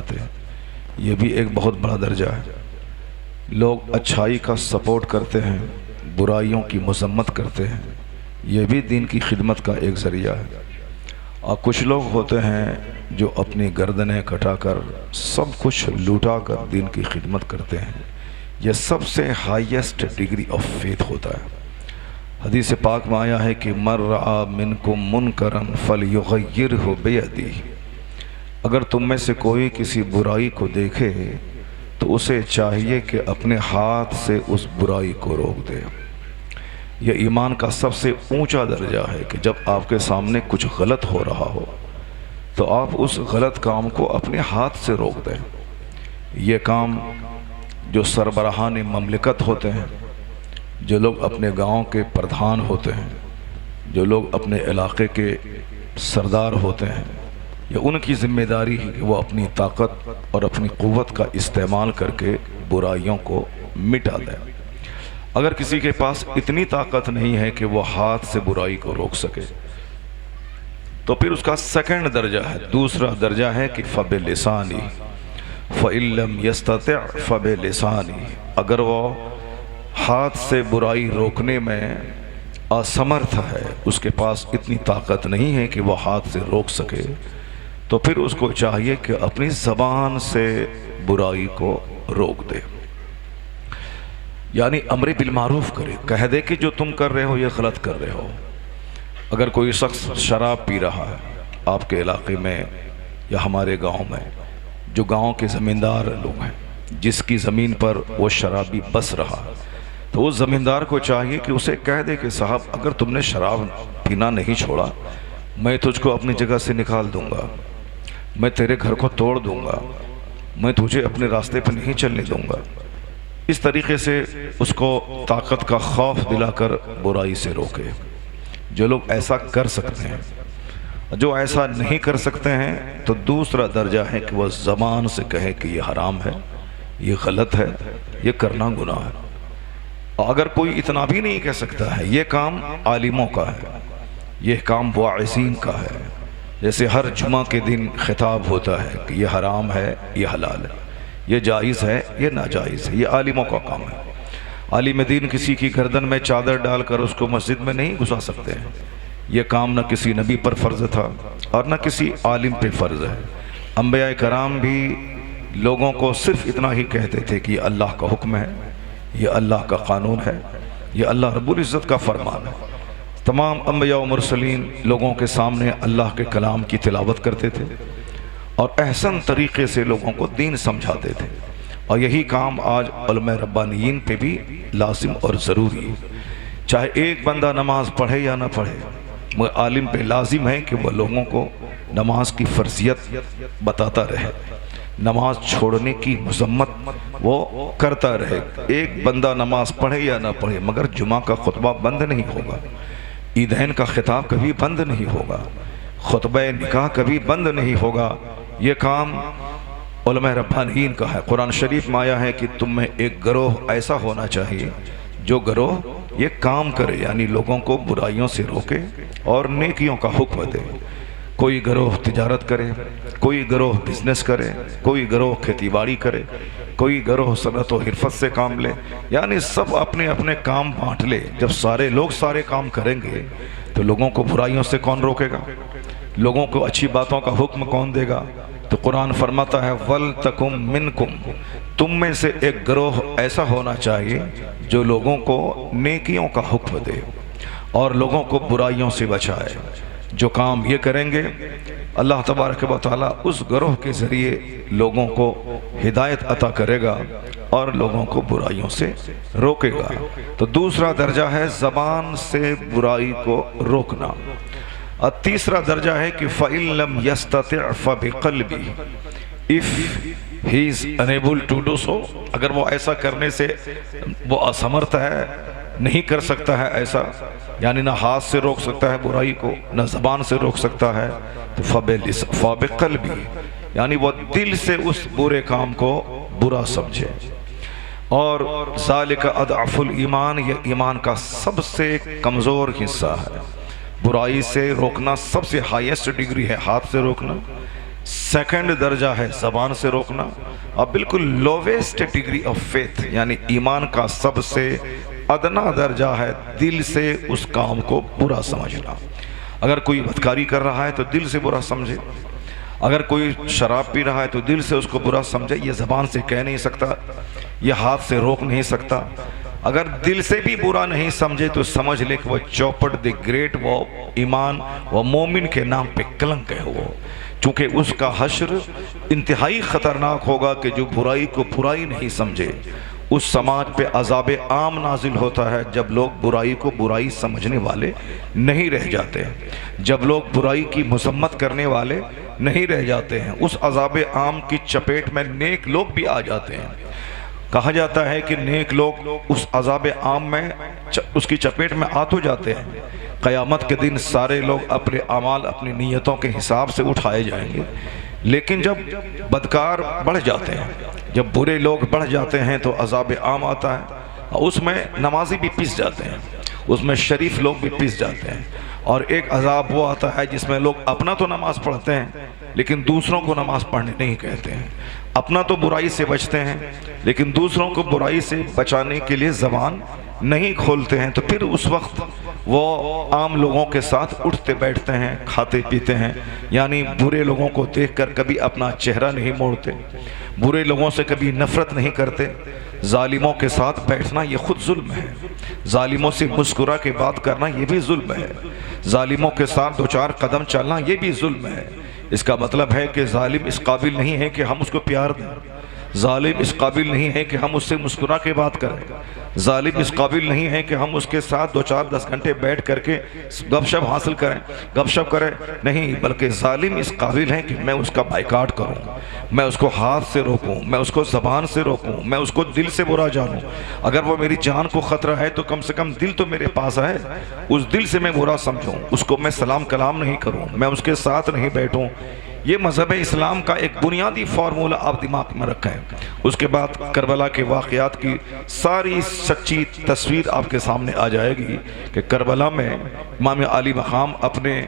سمجھاتے ہیں، یہ بھی ایک بہت بڑا درجہ ہے۔ لوگ اچھائی کا سپورٹ کرتے ہیں، برائیوں کی مذمت کرتے ہیں، یہ بھی دین کی خدمت کا ایک ذریعہ ہے۔ اور کچھ لوگ ہوتے ہیں جو اپنی گردنیں کٹا کر سب کچھ لوٹا کر دین کی خدمت کرتے ہیں، یہ سب سے ہائیسٹ ڈگری آف فیتھ ہوتا ہے۔ حدیث پاک میں آیا ہے کہ من رعا منکم منکرا فلیغیرہ بیدیہ، اگر تم میں سے کوئی کسی برائی کو دیکھے تو اسے چاہیے کہ اپنے ہاتھ سے اس برائی کو روک دے۔ یہ ایمان کا سب سے اونچا درجہ ہے کہ جب آپ کے سامنے کچھ غلط ہو رہا ہو تو آپ اس غلط کام کو اپنے ہاتھ سے روک دیں۔ یہ کام جو سربراہان مملکت ہوتے ہیں، جو لوگ اپنے گاؤں کے پردھان ہوتے ہیں، جو لوگ اپنے علاقے کے سردار ہوتے ہیں، یہ ان کی ذمہ داری ہے کہ وہ اپنی طاقت اور اپنی قوت کا استعمال کر کے برائیوں کو مٹا دیں۔ اگر کسی کے پاس اتنی طاقت نہیں ہے کہ وہ ہاتھ سے برائی کو روک سکے تو پھر اس کا سیکنڈ درجہ ہے، دوسرا درجہ ہے کہ فَبِلِسَانِهِ فَإِن لَّمْ يَسْتَطِعْ فَبِلِسَانِهِ، اگر وہ ہاتھ سے برائی روکنے میں اسمرتھ ہے، اس کے پاس اتنی طاقت نہیں ہے کہ وہ ہاتھ سے روک سکے، تو پھر اس کو چاہیے کہ اپنی زبان سے برائی کو روک دے، یعنی امر بالمعروف کرے، کہہ دے کہ جو تم کر رہے ہو یہ غلط کر رہے ہو۔ اگر کوئی شخص شراب پی رہا ہے آپ کے علاقے میں یا ہمارے گاؤں میں، جو گاؤں کے زمیندار لوگ ہیں، جس کی زمین پر وہ شرابی بس رہا، تو اس زمیندار کو چاہیے کہ اسے کہہ دے کہ صاحب اگر تم نے شراب پینا نہیں چھوڑا، میں تجھ کو اپنی جگہ سے نکال دوں گا، میں تیرے گھر کو توڑ دوں گا، میں تجھے اپنے راستے پہ نہیں چلنے دوں گا۔ اس طریقے سے اس کو طاقت کا خوف دلا کر برائی سے روکے۔ جو لوگ ایسا کر سکتے ہیں، جو ایسا نہیں کر سکتے ہیں تو دوسرا درجہ ہے کہ وہ زبان سے کہے کہ یہ حرام ہے، یہ غلط ہے، یہ کرنا گناہ ہے۔ اور اگر کوئی اتنا بھی نہیں کہہ سکتا ہے، یہ کام عالموں کا ہے، یہ کام واعظین کا ہے۔ جیسے ہر جمعہ کے دن خطاب ہوتا ہے کہ یہ حرام ہے، یہ حلال ہے، یہ جائز ہے، یہ ناجائز ہے، یہ عالموں کا کام ہے۔ عالم دین کسی کی گردن میں چادر ڈال کر اس کو مسجد میں نہیں گھسا سکتے ہیں، یہ کام نہ کسی نبی پر فرض تھا اور نہ کسی عالم پہ فرض ہے۔ انبیاء کرام بھی لوگوں کو صرف اتنا ہی کہتے تھے کہ یہ اللہ کا حکم ہے، یہ اللہ کا قانون ہے، یہ اللہ رب العزت کا فرمان ہے۔ تمام انبیاء و مرسلین لوگوں کے سامنے اللہ کے کلام کی تلاوت کرتے تھے اور احسن طریقے سے لوگوں کو دین سمجھاتے تھے، اور یہی کام آج علماء ربانیین پہ بھی لازم اور ضروری ہے۔ چاہے ایک بندہ نماز پڑھے یا نہ پڑھے، مگر عالم پہ لازم ہے کہ وہ لوگوں کو نماز کی فرضیت بتاتا رہے، نماز چھوڑنے کی مذمت وہ کرتا رہے۔ ایک بندہ نماز پڑھے یا نہ پڑھے، مگر جمعہ کا خطبہ بند نہیں ہوگا، عیدین کا خطاب کبھی بند نہیں ہوگا، خطبہ نکاح کبھی بند نہیں ہوگا۔ یہ کام علماء ربانیین کا ہے۔ قرآن شریف میں آیا ہے کہ تم میں ایک گروہ ایسا ہونا چاہیے جو گروہ یہ کام کرے، یعنی لوگوں کو برائیوں سے روکے اور نیکیوں کا حکم دے۔ کوئی گروہ تجارت کرے، کوئی گروہ بزنس کرے، کوئی گروہ کھیتی باڑی کرے، کوئی گروہ صنعت و حرفت سے کام لے، یعنی سب اپنے اپنے کام بانٹ لے۔ جب سارے لوگ سارے کام کریں گے تو لوگوں کو برائیوں سے کون روکے گا؟ لوگوں کو اچھی باتوں کا حکم کون دے گا؟ تو قرآن فرماتا ہے وَلْتَكُمْ مِنْكُمْ، تم میں سے ایک گروہ ایسا ہونا چاہیے جو لوگوں کو نیکیوں کا حکم دے اور لوگوں کو برائیوں سے بچائے۔ جو کام یہ کریں گے اللہ تبارک و تعالیٰ اس گروہ کے ذریعے لوگوں کو ہدایت عطا کرے گا اور لوگوں کو برائیوں سے روکے گا۔ تو دوسرا درجہ ہے زبان سے برائی کو روکنا۔ اور تیسرا درجہ ہے کہ فَإِن لَّمْ يَسْتَطِعْ فَبِقَلْبِهِ، if he is unable to do so، اگر وہ ایسا کرنے سے وہ اسمرتھ ہے، نہیں کر سکتا ہے ایسا، یعنی نہ ہاتھ سے روک سکتا ہے برائی کو، نہ زبان سے روک سکتا ہے، تو فَبِقَلْبِهِ، یعنی وہ دل سے اس برے کام کو برا سمجھے۔ اور ذالک اضعف الایمان، یہ ایمان کا سب سے کمزور حصہ ہے۔ برائی سے روکنا سب سے ہائیسٹ ڈگری ہے، ہاتھ سے روکنا، سیکنڈ درجہ ہے زبان سے روکنا، اور بالکل لوویسٹ ڈگری آف فیتھ یعنی ایمان کا سب سے ادنا درجہ ہے دل سے اس کام کو برا سمجھنا۔ اگر کوئی بدکاری کر رہا ہے تو دل سے برا سمجھے، اگر کوئی شراب پی رہا ہے تو دل سے اس کو برا سمجھے۔ یہ زبان سے کہہ نہیں سکتا، یہ ہاتھ سے روک نہیں سکتا۔ اگر دل سے بھی برا نہیں سمجھے تو سمجھ لے کہ وہ چوپٹ دی گریٹ، وہ ایمان و مومن کے نام پہ کلنک ہے وہ، چونکہ اس کا حشر انتہائی خطرناک ہوگا کہ جو برائی کو برائی نہیں سمجھے۔ اس سماج پہ عذاب عام نازل ہوتا ہے جب لوگ برائی کو برائی سمجھنے والے نہیں رہ جاتے ہیں، جب لوگ برائی کی مذمت کرنے والے نہیں رہ جاتے ہیں۔ اس عذاب عام کی چپیٹ میں نیک لوگ بھی آ جاتے ہیں۔ کہا جاتا ہے کہ نیک لوگ اس عذاب عام میں اس کی چپیٹ میں آ تو جاتے ہیں، قیامت کے دن سارے لوگ اپنے اعمال اپنی نیتوں کے حساب سے اٹھائے جائیں گے، لیکن جب بدکار بڑھ جاتے ہیں، جب برے لوگ بڑھ جاتے ہیں تو عذاب عام آتا ہے، اور اس میں نمازی بھی پس جاتے ہیں، اس میں شریف لوگ بھی پس جاتے ہیں۔ اور ایک عذاب وہ آتا ہے جس میں لوگ اپنا تو نماز پڑھتے ہیں لیکن دوسروں کو نماز پڑھنے نہیں کہتے ہیں، اپنا تو برائی سے بچتے ہیں لیکن دوسروں کو برائی سے بچانے کے لیے زبان نہیں کھولتے ہیں، تو پھر اس وقت وہ عام لوگوں کے ساتھ اٹھتے بیٹھتے ہیں، کھاتے پیتے ہیں، یعنی برے لوگوں کو دیکھ کر کبھی اپنا چہرہ نہیں موڑتے، برے لوگوں سے کبھی نفرت نہیں کرتے۔ ظالموں کے ساتھ بیٹھنا یہ خود ظلم ہے، ظالموں سے مسکرا کے بات کرنا یہ بھی ظلم ہے، ظالموں کے ساتھ دو چار قدم چلنا یہ بھی ظلم ہے۔ اس کا مطلب ہے کہ ظالم اس قابل نہیں ہے کہ ہم اس کو پیار دیں، ظالم اس قابل نہیں ہے کہ ہم اس سے مسکرا کے بات کریں، ظالم اس قابل نہیں ہے کہ ہم اس کے ساتھ 2-4-10 گھنٹے بیٹھ کر کے گپ شپ حاصل کریں، گپ شپ کریں، نہیں، بلکہ ظالم اس قابل ہے کہ میں اس کا بائیکاٹ کروں، میں اس کو ہاتھ سے روکوں، میں اس کو زبان سے روکوں، میں اس کو دل سے برا جانوں۔ اگر وہ میری جان کو خطرہ ہے تو کم سے کم دل تو میرے پاس ہے، اس دل سے میں برا سمجھوں، اس کو میں سلام کلام نہیں کروں، میں اس کے ساتھ نہیں بیٹھوں۔ یہ مذہب اسلام کا ایک بنیادی فارمولہ آپ دماغ میں رکھیں۔ اس کے بعد کربلا کے واقعات کی ساری سچی تصویر آپ کے سامنے آ جائے گی کہ کربلا میں امام علی مقام اپنے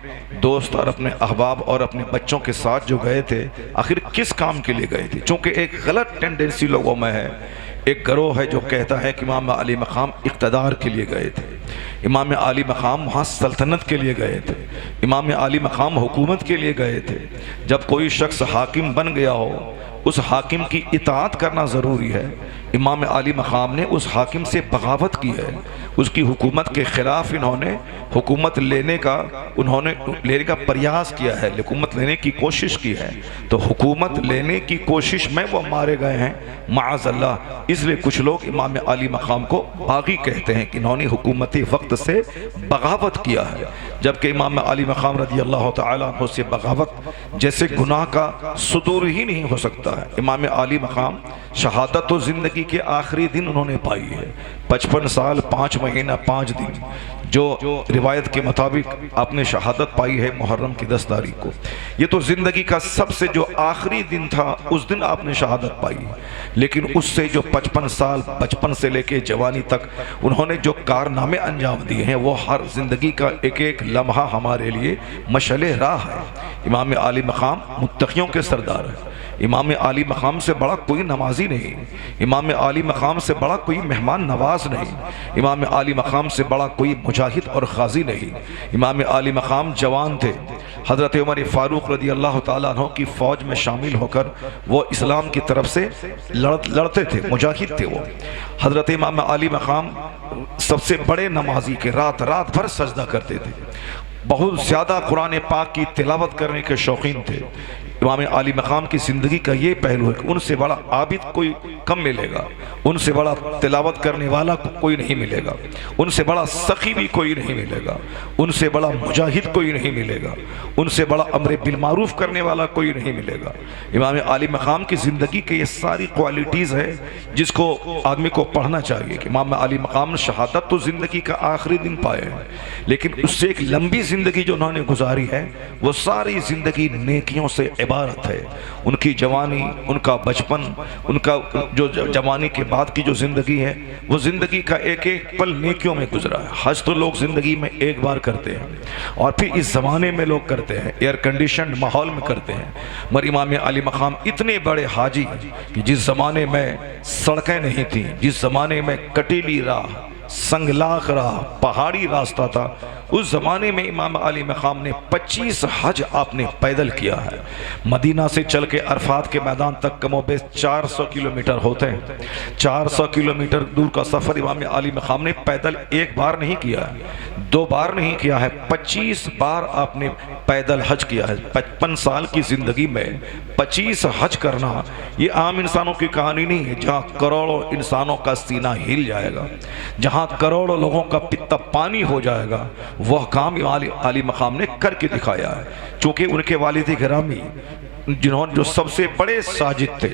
دوست اور اپنے احباب اور اپنے بچوں کے ساتھ جو گئے تھے، آخر کس کام کے لیے گئے تھے؟ چونکہ ایک غلط ٹینڈنسی لوگوں میں ہے، ایک گروہ ہے جو کہتا ہے کہ امام علی مقام اقتدار کے لیے گئے تھے، امام علی مقام وہاں سلطنت کے لیے گئے تھے، امام علی مقام حکومت کے لیے گئے تھے۔ جب کوئی شخص حاکم بن گیا ہو اس حاکم کی اطاعت کرنا ضروری ہے۔ امام علی مقام نے اس حاکم سے بغاوت کی ہے، اس کی حکومت کے خلاف انہوں نے حکومت لینے کا پریاس کیا ہے، حکومت لینے کی کوشش کی ہے، تو حکومت لینے کی کوشش میں وہ مارے گئے ہیں معاذ اللہ۔ اس لیے کچھ لوگ امام علی مقام کو باغی کہتے ہیں کہ انہوں نے حکومتی وقت سے بغاوت کیا ہے، جبکہ امام علی مقام رضی اللہ تعالیٰ عنہ سے بغاوت جیسے گناہ کا صدور ہی نہیں ہو سکتا ہے۔ امام علی مقام شہادت و زندگی کے آخری دن انہوں نے پائی ہے، 55 سال 5 مہینہ 5 دن، جو روایت کے مطابق آپ نے شہادت پائی ہے محرم کی 10 تاریخ کو۔ یہ تو زندگی کا سب سے جو آخری دن تھا، اس دن آپ نے شہادت پائی، لیکن اس سے جو 55 سال بچپن سے لے کے جوانی تک انہوں نے جو کارنامے انجام دیے ہیں، وہ ہر زندگی کا ایک ایک لمحہ ہمارے لیے مشعل راہ ہے۔ امام علی مقام متقیوں کے سردار ہے، امام علی مقام سے بڑا کوئی نمازی نہیں، امام علی مقام سے بڑا کوئی مہمان نواز نہیں، امام علی مقام سے بڑا کوئی مجاہد اور غازی نہیں۔ امام علی مقام جوان تھے، حضرت عمر فاروق رضی اللہ تعالیٰ عنہ کی فوج میں شامل ہو کر وہ اسلام کی طرف سے لڑتے تھے، مجاہد تھے وہ۔ حضرت امام علی مقام سب سے بڑے نمازی کے رات بھر سجدہ کرتے تھے، بہت زیادہ قرآن پاک کی تلاوت کرنے کے شوقین تھے۔ امام علی مقام کی زندگی کا یہ پہلو ہے کہ ان سے بڑا عابد کوئی کم ملے گا، ان سے بڑا تلاوت کرنے والا کوئی نہیں ملے گا، ان سے بڑا سخی بھی کوئی نہیں ملے گا، ان سے بڑا مجاہد کوئی نہیں ملے گا، ان سے بڑا امر بالمعروف کرنے والا کوئی نہیں ملے گا۔ امام علی مقام کی زندگی کے یہ ساری کوالٹیز ہے جس کو آدمی کو پڑھنا چاہیے کہ امام علی مقام نے شہادت تو زندگی کا آخری دن پائے ہیں، لیکن اس سے ایک لمبی زندگی جو انہوں نے گزاری ہے وہ ساری زندگی نیکیوں سے عبارت ہے۔ ان کی جوانی، ان کا بچپن، ان کا جو جوانی کے بعد کی جو زندگی ہے، وہ زندگی کا ایک ایک پل نیکیوں میں گزرا ہے۔ حج تو لوگ زندگی میں ایک بار کرتے ہیں اور پھر اس زمانے میں لوگ کرتے ہیں، ایئر کنڈیشنڈ ماحول میں کرتے ہیں۔ مگر امام علی مقام اتنے بڑے حاجی کہ جس زمانے میں سڑکیں نہیں تھیں، جس زمانے میں کٹیلی راہ، سنگلاخ راہ، پہاڑی راستہ تھا، اس زمانے میں امام علی مقام نے 25 حج آپ نے پیدل کیا ہے۔ مدینہ سے چل کے عرفات کے میدان تک کم و بیش 400 کلومیٹر ہوتے ہیں۔ 400 کلومیٹر دور کا سفر امام علی مقام نے پیدل ایک بار نہیں کیا ہے، 2 بار نہیں کیا ہے، 25 بار آپ نے پیدل حج کیا ہے۔ 55 سال کی زندگی میں 25 حج کرنا یہ عام انسانوں کی کہانی نہیں ہے۔ جہاں کروڑوں انسانوں کا سینہ ہل جائے گا، جہاں کروڑوں لوگوں کا پتا پانی ہو جائے گا، وہ کام علی مقام نے کر کے دکھایا ہے۔ چونکہ ان کے والد گرامی جو سب سے بڑے ساجد تھے،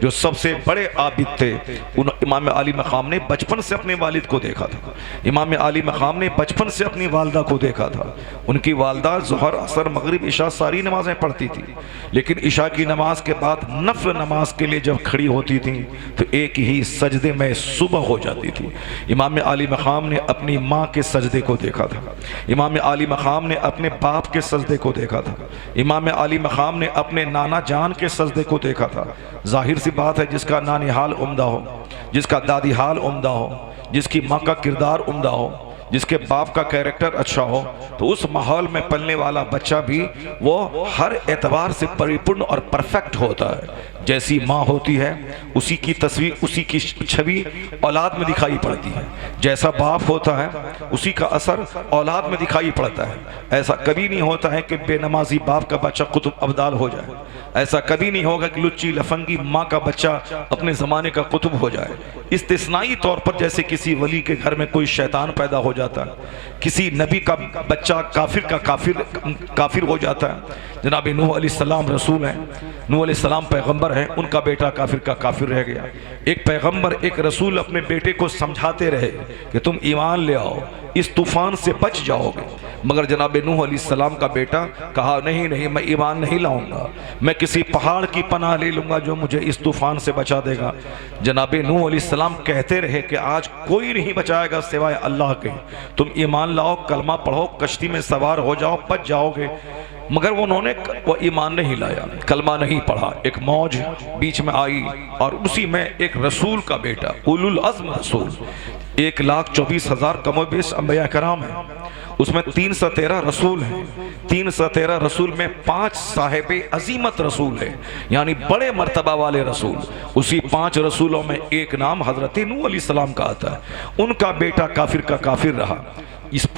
جو سب سے بڑے عابد تھے، امام علی مقام نے بچپن سے اپنے والد کو دیکھا تھا۔ امام علی مقام نے بچپن سے اپنی والدہ کو دیکھا تھا۔ ان کی والدہ ظہر، عصر، مغرب، عشاء ساری نمازیں پڑھتی تھی، لیکن عشاء کی نماز کے بعد نفل نماز کے لیے جب کھڑی ہوتی تھیں تو ایک ہی سجدے میں صبح ہو جاتی تھی۔ امام علی مقام نے اپنی ماں کے سجدے کو دیکھا تھا، امام علی مقام نے اپنے باپ کے سجدے کو دیکھا تھا، امام علی مقام نے اپنے نانا جان کے سجدے کو دیکھا تھا۔ ظاہر سی بات ہے، جس کا نانی حال عمدہ ہو، جس کا دادی حال عمدہ ہو، جس کی ماں کا کردار عمدہ ہو، جس کے باپ کا کیریکٹر اچھا ہو، تو اس ماحول میں پلنے والا بچہ بھی وہ ہر اعتبار سے پریپورن اور پرفیکٹ ہوتا ہے۔ جیسی ماں ہوتی ہے اسی کی تصویر، اسی کی چھوی اولاد میں دکھائی پڑتی ہے۔ جیسا باپ ہوتا ہے اسی کا اثر اولاد میں دکھائی پڑتا ہے۔ ایسا کبھی نہیں ہوتا ہے کہ بے نمازی باپ کا بچہ قطب ابدال ہو جائے، ایسا کبھی نہیں ہوگا کہ لچی لفنگی ماں کا بچہ اپنے زمانے کا قطب ہو جائے۔ استثنائی طور پر جیسے کسی ولی کے گھر میں کوئی شیطان پیدا ہو جاتا ہے، کسی نبی کا بچہ کافر ہو جاتا ہے۔ جناب نوح علیہ السلام رسول ہیں، نوح علیہ السلام پیغمبر ہیں، ان کا بیٹا کافر کا کافر رہ گیا۔ ایک پیغمبر، ایک رسول اپنے بیٹے کو سمجھاتے رہے کہ تم ایمان لے آؤ، اس طوفان سے بچ جاؤ گے، مگر جناب نوح علیہ السلام کا بیٹا کہا نہیں میں ایمان نہیں لاؤں گا، میں کسی پہاڑ کی پناہ لے لوں گا جو مجھے اس طوفان سے بچا دے گا۔ جناب نوح علیہ السلام کہتے رہے کہ آج کوئی نہیں بچائے گا سوائے اللہ کے، تم ایمان لاؤ، کلمہ پڑھو، کشتی میں سوار ہو جاؤ، بچ جاؤ گے۔ مگر انہوں نے وہ ایمان نہیں لایا، کلمہ نہیں پڑھا۔ ایک موج بیچ میں آئی اور اسی میں ایک رسول کا بیٹا، اولو العزم رسول، 1,24,000 کم و بیش انبیاء کرام ہیں، اس میں 313 رسول ہیں۔ 313 رسول میں 5 صاحب عظیمت رسول ہیں، یعنی بڑے مرتبہ والے رسول۔ اسی 5 رسولوں میں ایک نام حضرت نوح علیہ السلام کا آتا ہے۔ ان کا بیٹا کافر کا کافر رہا۔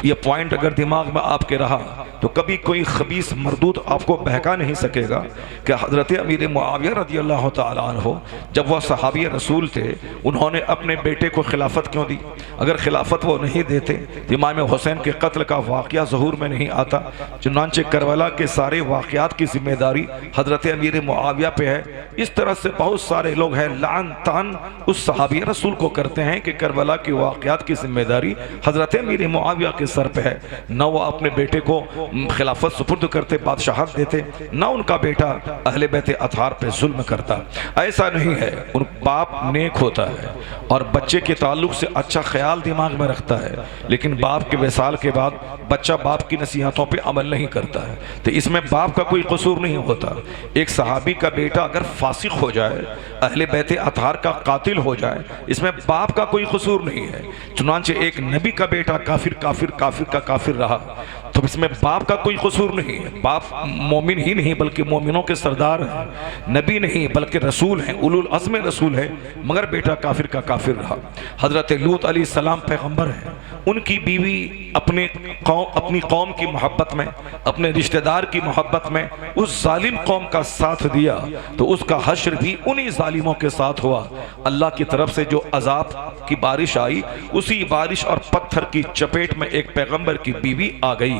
یہ پوائنٹ اگر دماغ میں آپ کے رہا تو کبھی کوئی خبیث مردود آپ کو بہکا نہیں سکے گا کہ حضرت امیر معاویہ رضی اللہ تعالیٰ عنہ جب وہ صحابی رسول تھے، انہوں نے اپنے بیٹے کو خلافت کیوں دی؟ اگر خلافت وہ نہیں دیتے امام حسین کے قتل کا واقعہ ظہور میں نہیں آتا۔ چنانچہ کربلا کے سارے واقعات کی ذمہ داری حضرت امیر معاویہ پہ ہے۔ اس طرح سے بہت سارے لوگ ہیں لعن طعن اس صحابی رسول کو کرتے ہیں کہ کربلا کے واقعات کی ذمہ داری حضرت امیر معاویہ کے سر پہ ہے۔ نہ وہ اپنے بیٹے کو خلافت سپرد کرتے، بادشاہت دیتے، نہ ان کا بیٹا اہل بیت اطہار پہ ظلم کرتا۔ ایسا نہیں ہے، ان باپ نیک ہوتا ہے اور بچے کے تعلق سے اچھا خیال دماغ میں رکھتا ہے، لیکن باپ کے وصال کے بعد بچہ باپ کی نصیحتوں پہ عمل نہیں کرتا ہے، تو اس میں باپ کا کوئی قصور نہیں ہوتا۔ ایک صحابی کا بیٹا اگر فاسق ہو جائے، اہل بیت اطہار کا قاتل ہو جائے، اس میں باپ کا کوئی قصور نہیں ہے۔ چنانچہ ایک نبی کا بیٹا کافر کا کافر رہا تو اس میں باپ کا کوئی قصور نہیں ہے۔ باپ مومن ہی نہیں بلکہ مومنوں کے سردار ہیں، نبی نہیں بلکہ رسول ہیں، اولو العزم رسول ہیں، مگر بیٹا کافر کا کافر رہا۔ حضرت لوط علیہ السلام پیغمبر ہیں، ان کی بیوی اپنی قوم کی محبت میں، اپنے رشتہ دار کی محبت میں اس ظالم قوم کا ساتھ دیا تو اس کا حشر بھی انہی ظالموں کے ساتھ ہوا۔ اللہ کی طرف سے جو عذاب کی بارش آئی، اسی بارش اور پتھر کی چپیٹ میں ایک پیغمبر کی بیوی آ گئی۔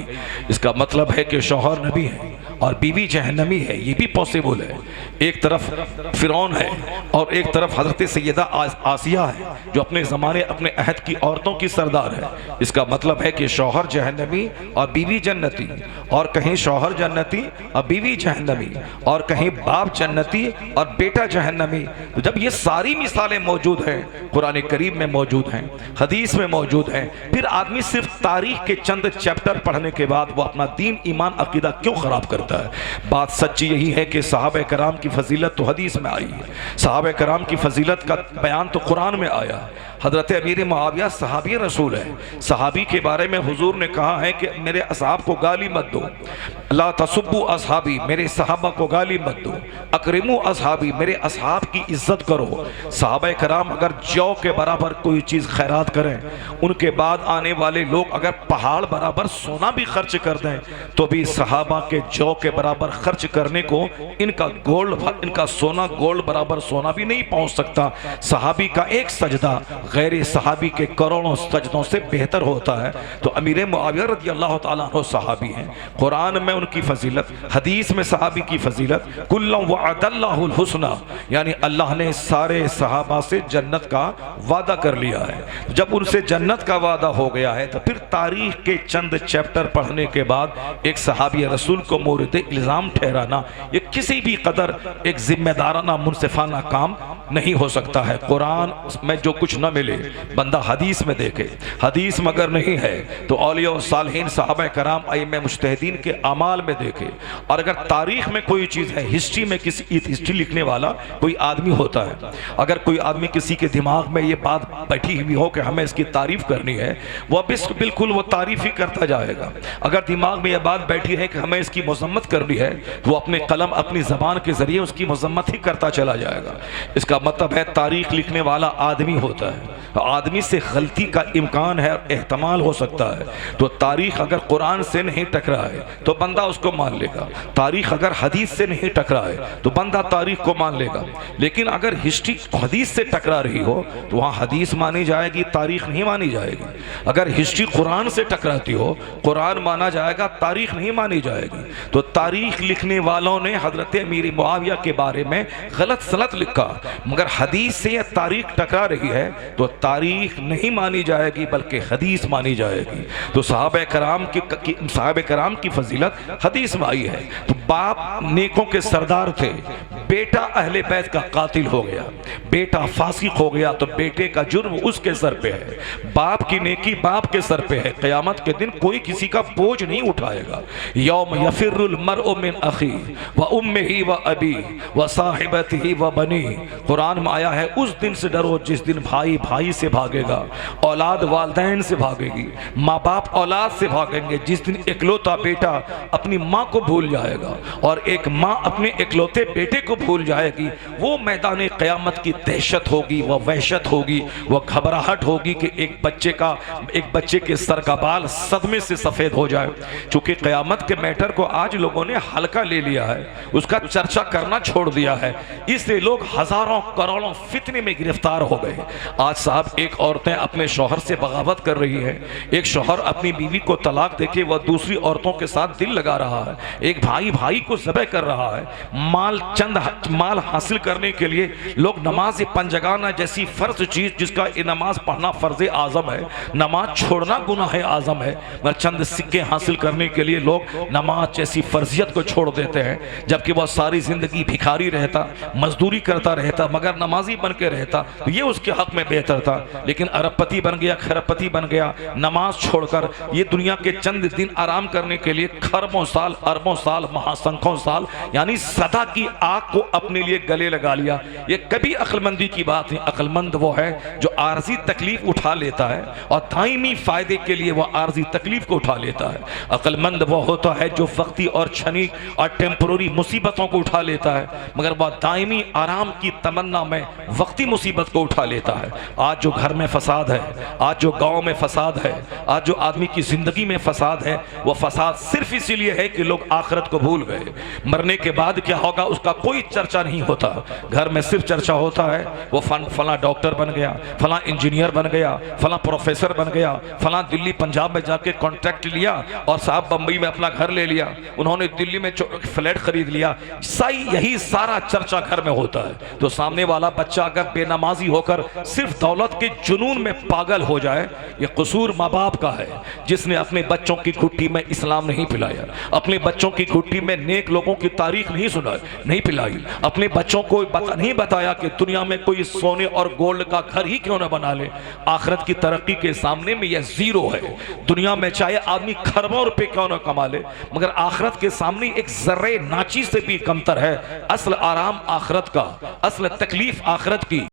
اس کا مطلب ہے کہ شوہر نبی ہیں اور بیوی جہنمی ہے، یہ بھی پاسبل ہے۔ ایک طرف فرعون ہے اور ایک طرف حضرت سیدہ آسیہ ہے جو اپنے زمانے اپنے عہد کی عورتوں کی سردار ہے۔ اس کا مطلب ہے کہ شوہر جہنمی اور بیوی جنتی، اور کہیں شوہر جنتی اور بیوی جہنمی، اور کہیں باپ جنتی اور بیٹا جہنمی۔ تو جب یہ ساری مثالیں موجود ہیں، قرآن کریم میں موجود ہیں، حدیث میں موجود ہیں، پھر آدمی صرف تاریخ کے چند چیپٹر پڑھنے کے بعد وہ اپنا دین ایمان عقیدہ کیوں خراب کرتا ہے؟ بات سچی یہی ہے کہ صحابہ کرام کی فضیلت تو حدیث میں آئی ہے، صحابہ کرام کی فضیلت کا بیان تو قرآن میں آیا۔ حضرت امیر معاویہ صحابی رسول ہے، صحابی کے بارے میں حضور نے کہا ہے کہ میرے اصحاب کو گالی مت دو، لا تسبوا اصحابی، میرے صحابہ کو گالی مت دو، اکرموا اصحابی، میرے اصحاب کی عزت کرو۔ صحابہ کرام اگر جو کے برابر کوئی چیز خیرات کریں، ان کے بعد آنے والے لوگ اگر پہاڑ برابر سونا بھی خرچ کر دیں تو بھی صحابہ کے جو کے برابر خرچ کرنے کو ان کا سونا گولڈ برابر سونا بھی نہیں پہنچ سکتا۔ صحابی کا ایک سجدہ غیر صحابی کے کروڑوں سجدوں سے بہتر ہوتا ہے۔ تو امیر معاویہ رضی اللہ تعالیٰ عنہ صحابی ہیں، قرآن میں ان کی فضیلت، حدیث میں صحابی کی فضیلت، کُلًّا وعد اللہ الحسنى، یعنی اللہ نے سارے صحابہ سے جنت کا وعدہ کر لیا ہے۔ جب ان سے جنت کا وعدہ ہو گیا ہے تو پھر تاریخ کے چند چیپٹر پڑھنے کے بعد ایک صحابی رسول کو مورد الزام ٹھہرانا یہ کسی بھی قدر ایک ذمہ دارانہ منصفانہ کام نہیں ہو سکتا ہے۔ قرآن میں جو کچھ نہ ملے بندہ حدیث میں دیکھے، حدیث مگر نہیں ہے تو اولیاء و صالحین صحابہ کرام ائمہ مجتہدین کے اعمال میں دیکھے۔ اور اگر تاریخ میں کوئی چیز ہے، ہسٹری میں کسی ہسٹری لکھنے والا کوئی آدمی ہوتا ہے، اگر کوئی آدمی کسی کے دماغ میں یہ بات بیٹھی ہوئی ہو کہ ہمیں اس کی تعریف کرنی ہے، وہ بالکل وہ تعریف ہی کرتا جائے گا۔ اگر دماغ میں یہ بات بیٹھی ہے کہ ہمیں اس کی مذمت کرنی ہے تو وہ اپنے قلم اپنی زبان کے ذریعے اس کی مذمت ہی کرتا چلا جائے گا۔ اس کا مطلب ہے تاریخ لکھنے والا آدمی ہوتا ہے، آدمی سے غلطی کا امکان ہے اور احتمال ہو سکتا ہے۔ تو تاریخ اگر قرآن سے نہیں ٹکرائے تو بندہ اس کو مان لے گا، تاریخ اگر حدیث سے نہیں ٹکرائے تو بندہ تاریخ کو مان لے گا۔ لیکن اگر ہسٹری حدیث سے ٹکرا رہی ہو تو وہاں حدیث مانی جائے گی، تاریخ نہیں مانی جائے گی۔ اگر ہسٹری قرآن سے ٹکراتی ہو، قرآن مانا جائے گا، تاریخ نہیں مانی جائے گی۔ تو تاریخ لکھنے والوں نے حضرت امیر معاویہ کے بارے میں غلط سلط لکھا، مگر حدیث سے یہ تاریخ ٹکرا رہی ہے تو تاریخ نہیں مانی جائے گی بلکہ حدیث مانی جائے گی۔ تو صحابہ کرام کی فضیلت حدیث میں آئی ہے۔ تو باپ نیکوں کے سردار تھے، بیٹا اہل بیت کا قاتل ہو گیا، بیٹا فاسق ہو گیا تو بیٹے کا جرم اس کے سر پہ ہے، باپ کی نیکی باپ کے سر پہ ہے۔ قیامت کے دن کوئی کسی کا بوجھ نہیں اٹھائے گا۔ یوم یفر المرء من اخیہ وامہ وابیہ وصاحبتہ وبنیہ، قرآن میں آیا ہے اس دن سے ڈرو جس دن بھائی بھائی سے بھاگے گا، اولاد والدین سے بھاگے گی، ماں باپ اولاد سے بھاگیں گے، جس دن اکلوتا بیٹا اپنی ماں کو بھول جائے گا اور ایک ماں اپنے اکلوتے بیٹے کو بھول جائے گی۔ وہ میدان قیامت کی دہشت ہوگی، وہ وحشت ہوگی، وہ گھبراہٹ ہوگی کہ ایک بچے کے سر کا بال صدمے سے سفید ہو جائے۔ چونکہ قیامت کے میٹر کو آج لوگوں نے ہلکا لے لیا ہے، اس کا چرچا کرنا چھوڑ دیا ہے، اس لیے لوگ ہزاروں کروڑوں فتنے میں گرفتار ہو گئے۔ آج صاحب ایک عورتیں اپنے شوہر سے بغاوت کر رہی ہے، ایک شوہر اپنی بیوی کو طلاق دے کے وہ دوسری عورتوں کے ساتھ دل لگا رہا ہے، ایک بھائی بھائی کو ذبح کر رہا ہے، مال حاصل کرنے کے لیے لوگ نماز پنجگانہ جیسی فرض چیز جس کا نماز پڑھنا فرض اعظم ہے، نماز چھوڑنا گناہ اعظم ہے، مگر چند سکے حاصل کرنے کے لیے لوگ نماز جیسی فرضیت کو چھوڑ دیتے ہیں، جبکہ وہ ساری زندگی بھکاری رہتا، مزدوری کرتا رہتا مگر نمازی بن کے رہتا، یہ اس کے حق میں بہتر تھا۔ لیکن ارب پتی بن گیا، کھرب پتی بن گیا، نماز چھوڑ کر یہ دنیا کے چند دن آرام کرنے کے لیے خربوں سال، اربوں سال، مہاسنکھوں سال یعنی صدا کی آگ کو اپنے لیے گلے لگا لیا۔ یہ کبھی عقل مندی کی بات نہیں۔ عقل مند وہ ہے جو عارضی تکلیف اٹھا لیتا ہے اور دائمی فائدے کے لیے وہ عارضی تکلیف کو اٹھا لیتا ہے۔ عقل مند وہ ہوتا ہے جو وقتی اور چھنی اور ٹیمپروری مصیبتوں کو اٹھا لیتا ہے مگر وہ دائمی آرام کی تمنا تمنا میں وقتی مصیبت کو اٹھا لیتا ہے۔ آج جو گھر میں فساد ہے، آج جو گاؤں میں فساد ہے، آج جو آدمی کی زندگی میں فساد ہے، وہ فساد صرف اسی لیے ہے کہ لوگ آخرت کو بھول گئے۔ مرنے کے بعد کیا ہوگا اس کا کوئی چرچا نہیں ہوتا۔ گھر میں صرف چرچا ہوتا ہے وہ فلاں ڈاکٹر بن گیا، فلاں انجینئر بن گیا، فلاں پروفیسر بن گیا، فلاں دلی پنجاب میں جا کے کانٹریکٹ لیا اور صاحب بمبئی میں اپنا گھر لے لیا، انہوں نے دلی میں فلیٹ خرید لیا۔ یہی سارا چرچا گھر میں ہوتا ہے۔ تو سامنے والا بچہ اگر بے نمازی ہو کر صرف دولت کے جنون میں پاگل ہو جائے، یہ قصور ماں باپ کا ہے جس نے اپنے بچوں کی گھٹی میں اسلام نہیں پلایا، اپنے بچوں کی گھٹی میں نیک لوگوں کی تاریخ نہیں پلائی، اپنے بچوں کو نہیں بتایا کہ دنیا میں کوئی سونے اور گولڈ کا گھر ہی کیوں نہ بنا لے، آخرت کی ترقی کے سامنے میں یہ زیرو ہے۔ دنیا میں چاہے آدمی کھربوں روپے کیوں نہ کما لے، مگر آخرت کے سامنے ایک ذرے ناچی سے بھی کمتر ہے۔ اصل آرام آخرت کا، اصل تکلیف آخرت کی۔